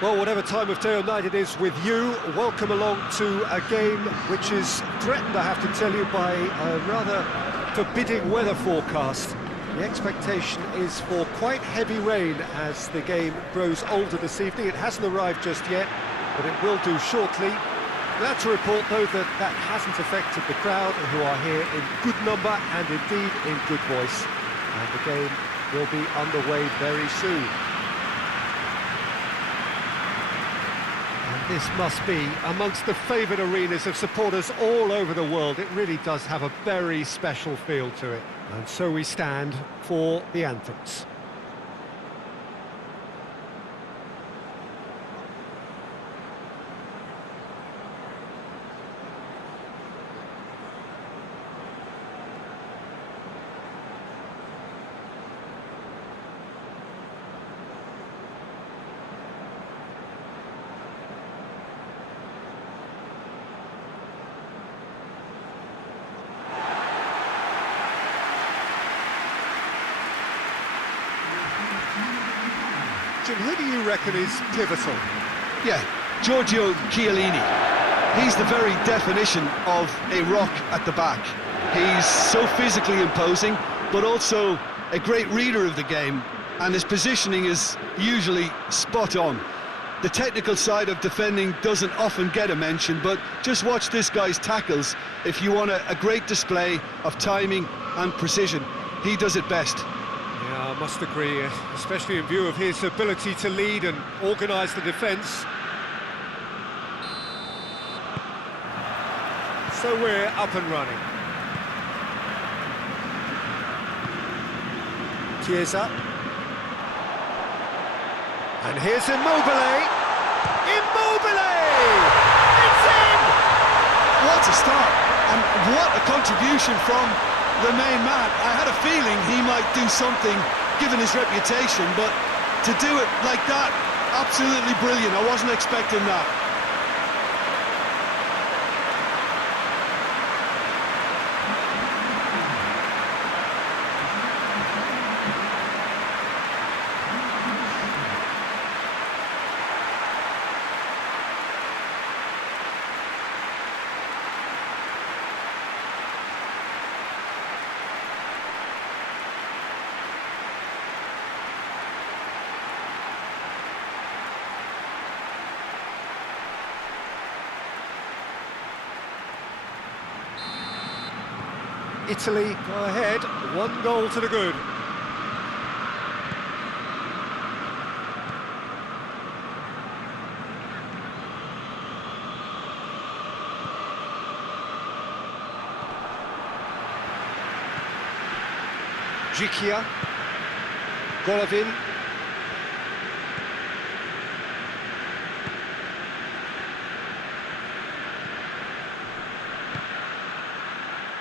Well, whatever time of day or night it is with you, welcome along to a game which is threatened, I have to tell you, by a rather forbidding weather forecast. The expectation is for quite heavy rain as the game grows older this evening. It hasn't arrived just yet, but it will do shortly. Glad to report, though, that that hasn't affected the crowd, who are here in good number and indeed in good voice. And the game will be underway very soon. This must be amongst the favoured arenas of supporters all over the world. It really does have a very special feel to it. And so we stand for the anthems. Jim, who do you reckon is pivotal? Yeah, Giorgio Chiellini. He's the very definition of a rock at the back. He's so physically imposing, but also a great reader of the game, and his positioning is usually spot on. The technical side of defending doesn't often get a mention, but just watch this guy's tackles if you want a great display of timing and precision. He does it best. Yeah, I must agree, especially in view of his ability to lead and organise the defence. So we're up and running. Chiesa. And here's Immobile. Immobile! It's in! What a start, and what a contribution from the main man. I had a feeling he might do something given his reputation, but to do it like that, absolutely brilliant. I wasn't expecting that. Italy go ahead, 1 goal to the good. Gikia, Golovin.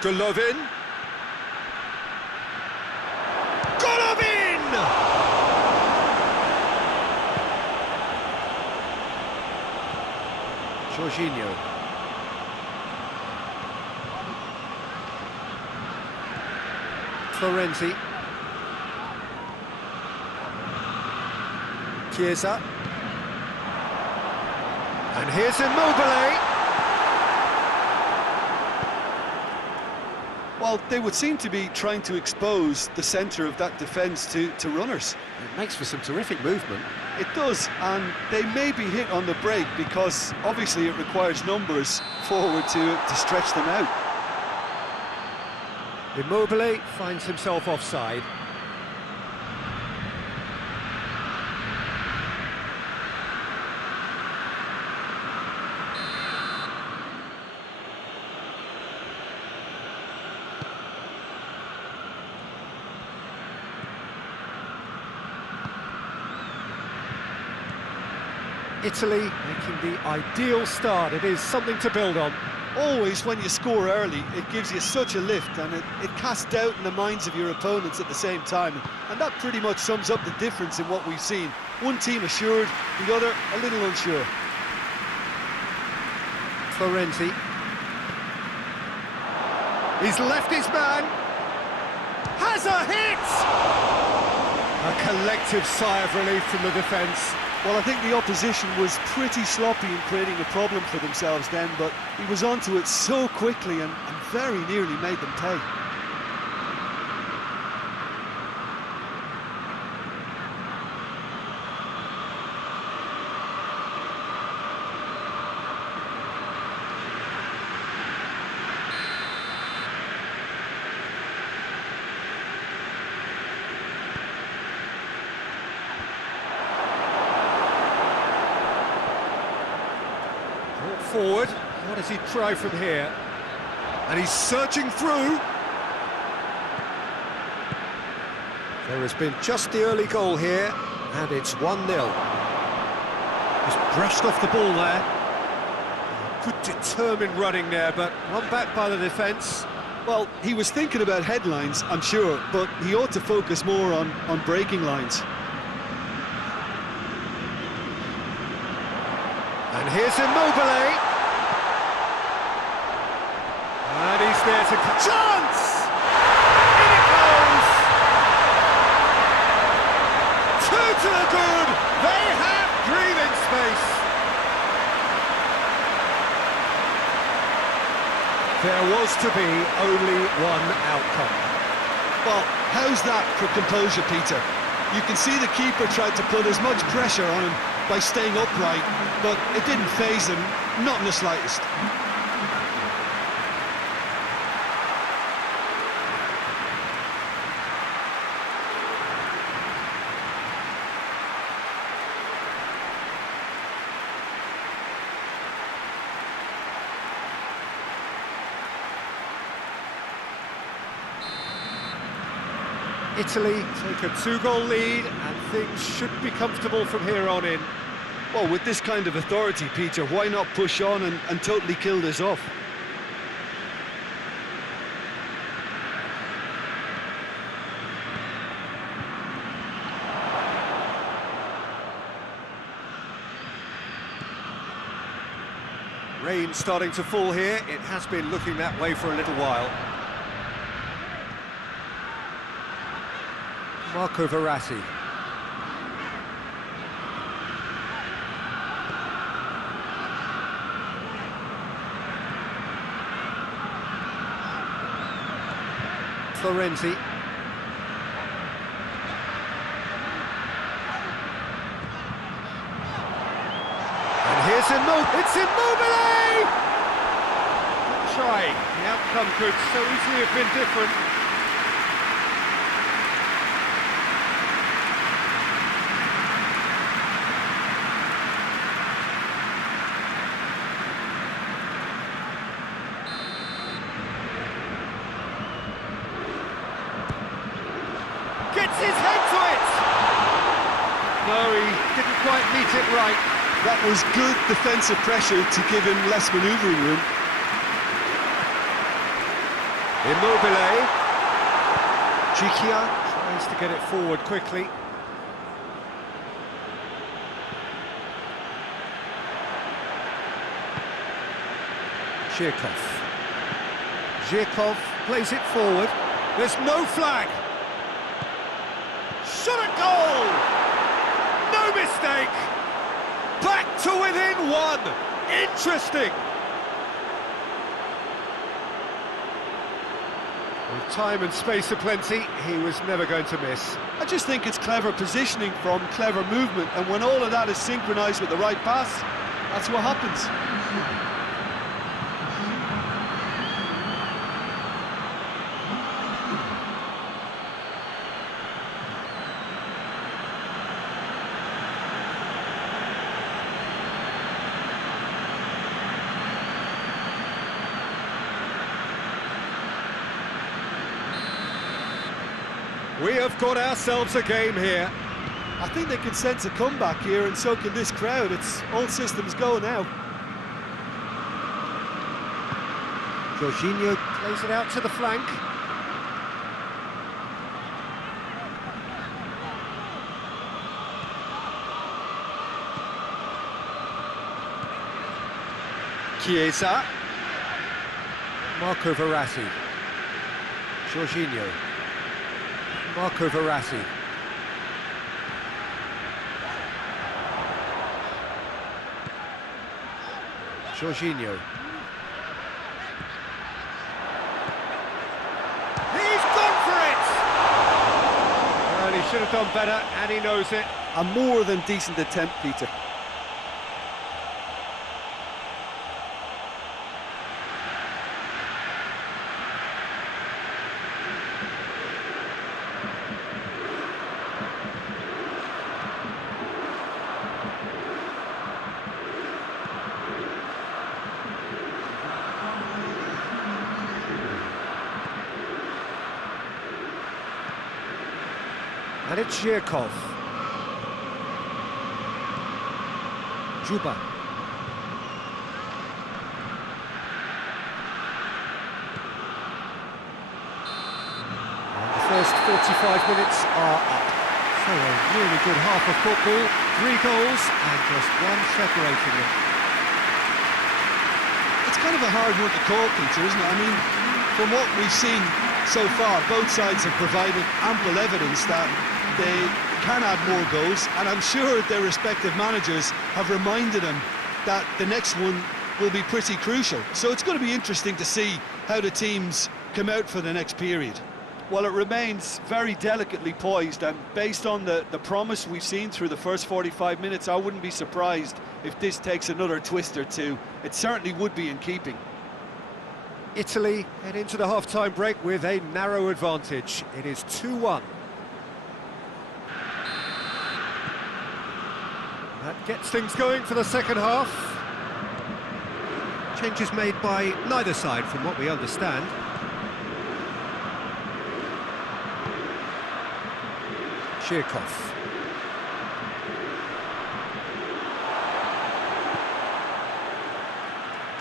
Golovin. Golovin! Jorginho. Florenzi. Chiesa. And here's Immobile. Well, they would seem to be trying to expose the centre of that defence to runners. It makes for some terrific movement. It does, and they may be hit on the break because obviously it requires numbers forward to stretch them out. Immobile finds himself offside. Italy making the ideal start. It is something to build on. Always, when you score early, it gives you such a lift, and it casts doubt in the minds of your opponents at the same time. And that pretty much sums up the difference in what we've seen. One team assured, the other a little unsure. Florenzi. He's left his man. Has a hit! A collective sigh of relief from the defence. Well, I think the opposition was pretty sloppy in creating a problem for themselves then, but he was onto it so quickly and very nearly made them pay. Forward, what does he try from here? And he's searching through. There has been just the early goal here, and it's 1-0. Just brushed off the ball there. Good determined running there, but one back by the defence. Well, he was thinking about headlines, I'm sure, but he ought to focus more on breaking lines. And here's Immobile. And he's there to... Chance! In it goes! Two to the good! They have breathing space! There was to be only one outcome. Well, how's that for composure, Peter? You can see the keeper tried to put as much pressure on him by staying upright, but it didn't faze him, not in the slightest. Italy take a 2-goal lead, and things should be comfortable from here on in. Well, with this kind of authority, Peter, why not push on and totally kill this off? Rain starting to fall here. It has been looking that way for a little while. Marco Verratti. Florenzi. And here's Immobile. It's Immobile! Trying. The outcome could so easily have been different. Gets his head to it! No, he didn't quite meet it right. That was good defensive pressure to give him less manoeuvring room. Immobile. Chichia tries to get it forward quickly. Zhirkov. Zhirkov plays it forward. There's no flag. Shot at goal! No mistake! Back to within one! Interesting! With time and space aplenty, he was never going to miss. I just think it's clever positioning from clever movement, and when all of that is synchronised with the right pass, that's what happens. We have got ourselves a game here. I think they can sense a comeback here, and so can this crowd. It's all systems go now. Jorginho plays it out to the flank. Chiesa. Marco Verratti. Jorginho. Marco Verratti. Jorginho. He's gone for it! Well, he should have done better, and he knows it. A more than decent attempt, Peter. And it's Zhirkov. Juba. And the first 45 minutes are up. So a really good half of football, 3 goals and just one separating them. It's kind of a hard one to call, Peter, isn't it? I mean, from what we've seen so far, both sides have provided ample evidence that they can add more goals, and I'm sure their respective managers have reminded them that the next one will be pretty crucial. So it's going to be interesting to see how the teams come out for the next period. Well, it remains very delicately poised, and based on the promise we've seen through the first 45 minutes, I wouldn't be surprised if this takes another twist or two. It certainly would be in keeping. Italy head into the half-time break with a narrow advantage. It is 2-1. That gets things going for the second half. Changes made by neither side from what we understand. Zhirkov.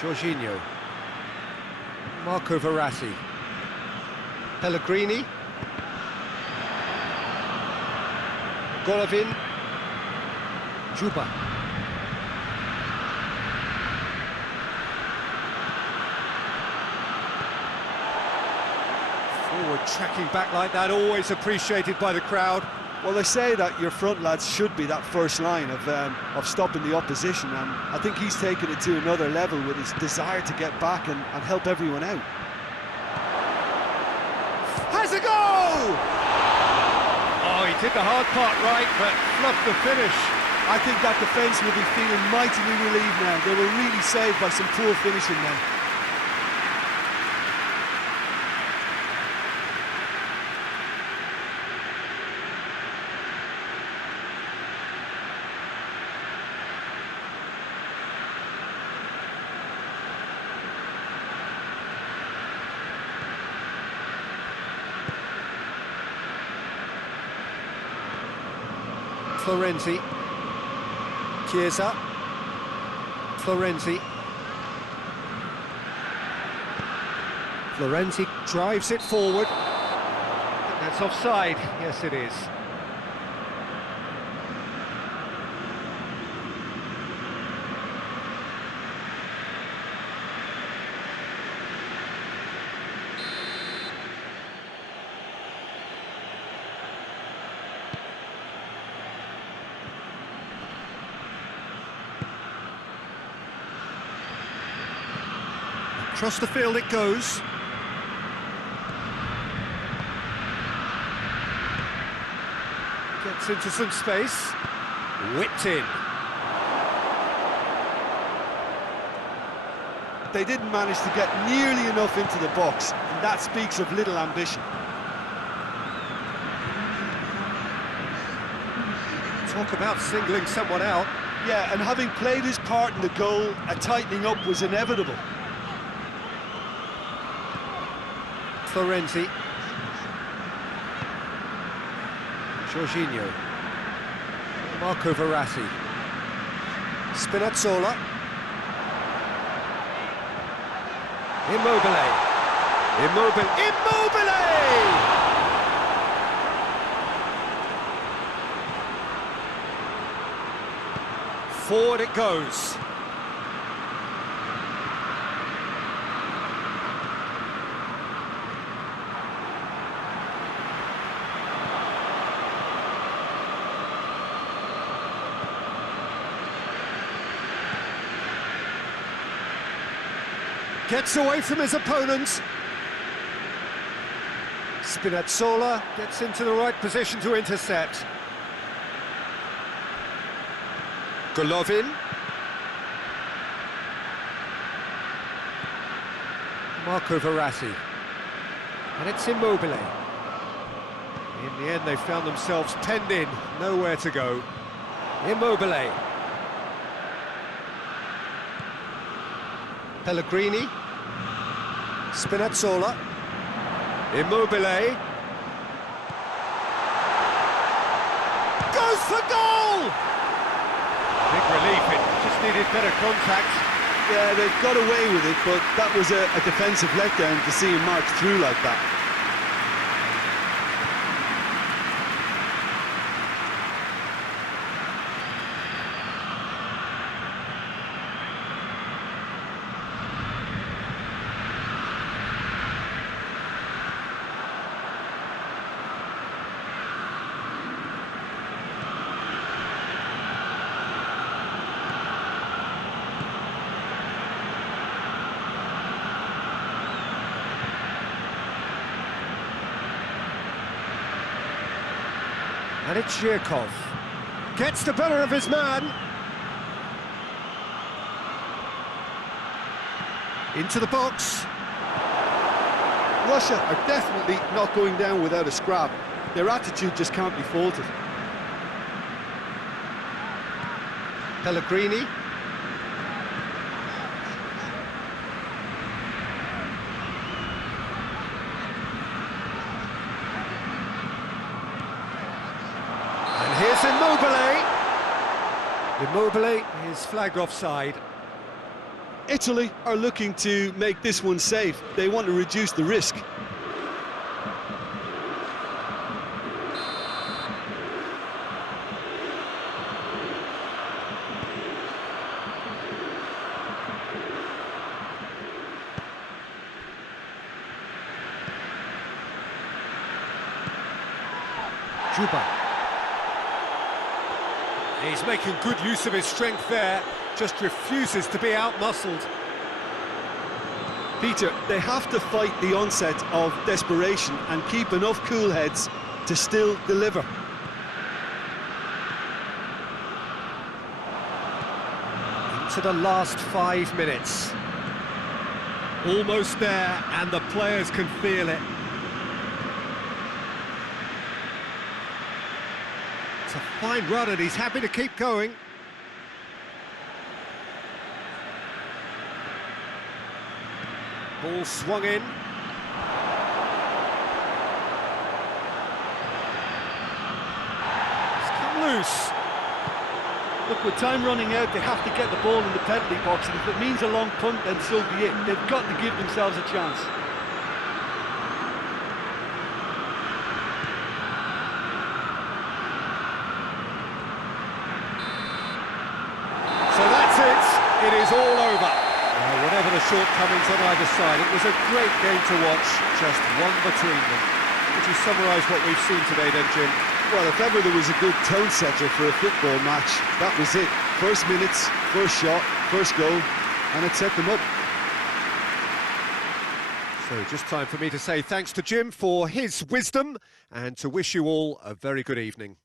Jorginho. Marco Verratti. Pellegrini. Golovin. Juba. Forward tracking back like that, always appreciated by the crowd. Well, they say that your front lads should be that first line of stopping the opposition, and I think he's taken it to another level with his desire to get back and help everyone out. Has a goal! Oh, he did the hard part right, but fluffed the finish. I think that defence will be feeling mightily relieved now. They were really saved by some poor finishing then. Florenzi. Chiesa. Florenzi. Florenzi drives it forward. That's offside. Yes, it is. Across the field it goes. Gets into some space. Whipped in. They didn't manage to get nearly enough into the box, and that speaks of little ambition. Talk about singling someone out. Yeah, and having played his part in the goal, a tightening up was inevitable. Florenzi. Jorginho. Marco Verratti. Spinazzola. Immobile. Immobile! Forward it goes. Gets away from his opponent. Spinazzola gets into the right position to intercept. Golovin. Marco Verratti. And it's Immobile. In the end, they found themselves penned in, nowhere to go. Immobile. Pellegrini. Spinazzola. Immobile. Goes for goal! Big relief, it just needed better contact. Yeah, they got away with it, but that was a defensive letdown to see him march through like that. And it's Zhirkov. Gets the better of his man. Into the box. Russia are definitely not going down without a scrap. Their attitude just can't be faulted. Pellegrini. Here's Immobile. Immobile is flagged offside. Italy are looking to make this one safe. They want to reduce the risk. Juba. He's making good use of his strength there, just refuses to be out-muscled. Peter, they have to fight the onset of desperation and keep enough cool heads to still deliver. Into the last 5 minutes. Almost there, and the players can feel it. It's a fine run, and he's happy to keep going. Ball swung in. It's come loose. Look, with time running out, they have to get the ball in the penalty box, and if it means a long punt, then so be it. They've got to give themselves a chance. So that's it. It is all over. Whatever the shortcomings on either side, it was a great game to watch, just one between them. Would you summarise what we've seen today then, Jim? Well, if ever there was a good tone setter for a football match, that was it. First minutes, first shot, first goal, and it set them up. So just time for me to say thanks to Jim for his wisdom and to wish you all a very good evening.